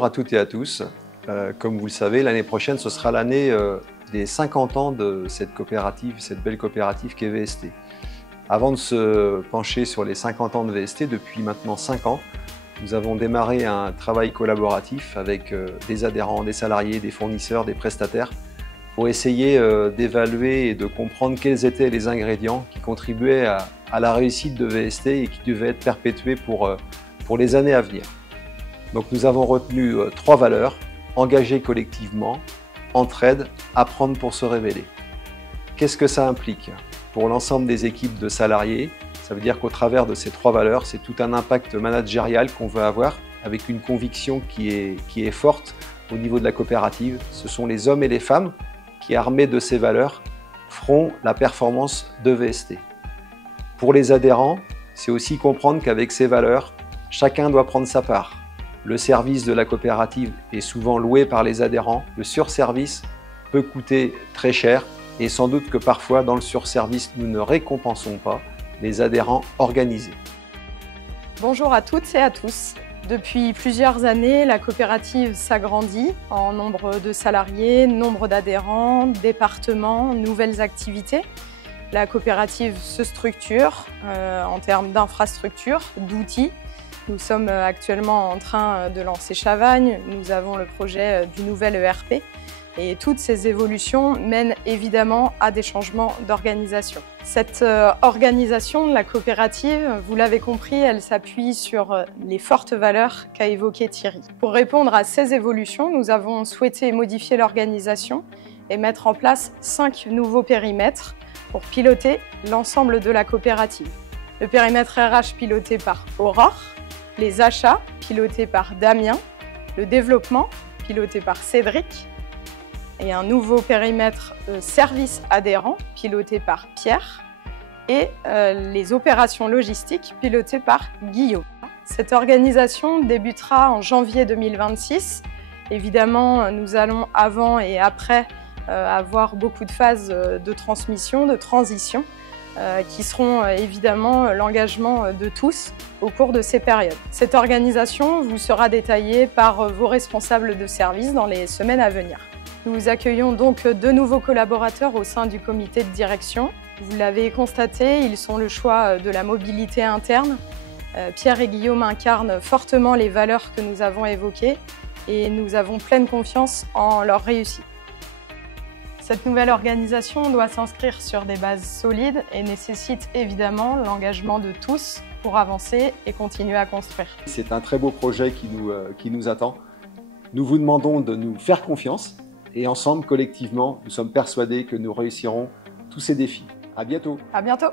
Bonjour à toutes et à tous. Comme vous le savez, l'année prochaine, ce sera l'année des 50 ans de cette coopérative, cette belle coopérative qu'est VST. Avant de se pencher sur les 50 ans de VST, depuis maintenant 5 ans, nous avons démarré un travail collaboratif avec des adhérents, des salariés, des fournisseurs, des prestataires, pour essayer d'évaluer et de comprendre quels étaient les ingrédients qui contribuaient à la réussite de VST et qui devaient être perpétués pour les années à venir. Donc nous avons retenu 3 valeurs: engager collectivement, entraide, apprendre pour se révéler. Qu'est-ce que ça implique pour l'ensemble des équipes de salariés? Ça veut dire qu'au travers de ces 3 valeurs, c'est tout un impact managérial qu'on veut avoir, avec une conviction qui est forte au niveau de la coopérative. Ce sont les hommes et les femmes qui, armés de ces valeurs, feront la performance de VST. Pour les adhérents, c'est aussi comprendre qu'avec ces valeurs, chacun doit prendre sa part. Le service de la coopérative est souvent loué par les adhérents. Le surservice peut coûter très cher et sans doute que parfois, dans le surservice, nous ne récompensons pas les adhérents organisés. Bonjour à toutes et à tous. Depuis plusieurs années, la coopérative s'agrandit en nombre de salariés, nombre d'adhérents, départements, nouvelles activités. La coopérative se structure en termes d'infrastructures, d'outils. Nous sommes actuellement en train de lancer Chavagne, nous avons le projet du nouvel ERP et toutes ces évolutions mènent évidemment à des changements d'organisation. Cette organisation de la coopérative, vous l'avez compris, elle s'appuie sur les fortes valeurs qu'a évoquées Thierry. Pour répondre à ces évolutions, nous avons souhaité modifier l'organisation et mettre en place 5 nouveaux périmètres pour piloter l'ensemble de la coopérative. Le périmètre RH piloté par Aurore, les achats pilotés par Damien, le développement piloté par Cédric et un nouveau périmètre service adhérent piloté par Pierre et les opérations logistiques pilotées par Guillaume. Cette organisation débutera en janvier 2026. Évidemment, nous allons avant et après avoir beaucoup de phases de transmission, de transition, qui seront évidemment l'engagement de tous au cours de ces périodes. Cette organisation vous sera détaillée par vos responsables de service dans les semaines à venir. Nous accueillons donc 2 nouveaux collaborateurs au sein du comité de direction. Vous l'avez constaté, ils sont le choix de la mobilité interne. Pierre et Guillaume incarnent fortement les valeurs que nous avons évoquées et nous avons pleine confiance en leur réussite. Cette nouvelle organisation doit s'inscrire sur des bases solides et nécessite évidemment l'engagement de tous pour avancer et continuer à construire. C'est un très beau projet qui nous attend. Nous vous demandons de nous faire confiance et ensemble, collectivement, nous sommes persuadés que nous réussirons tous ces défis. À bientôt. À bientôt.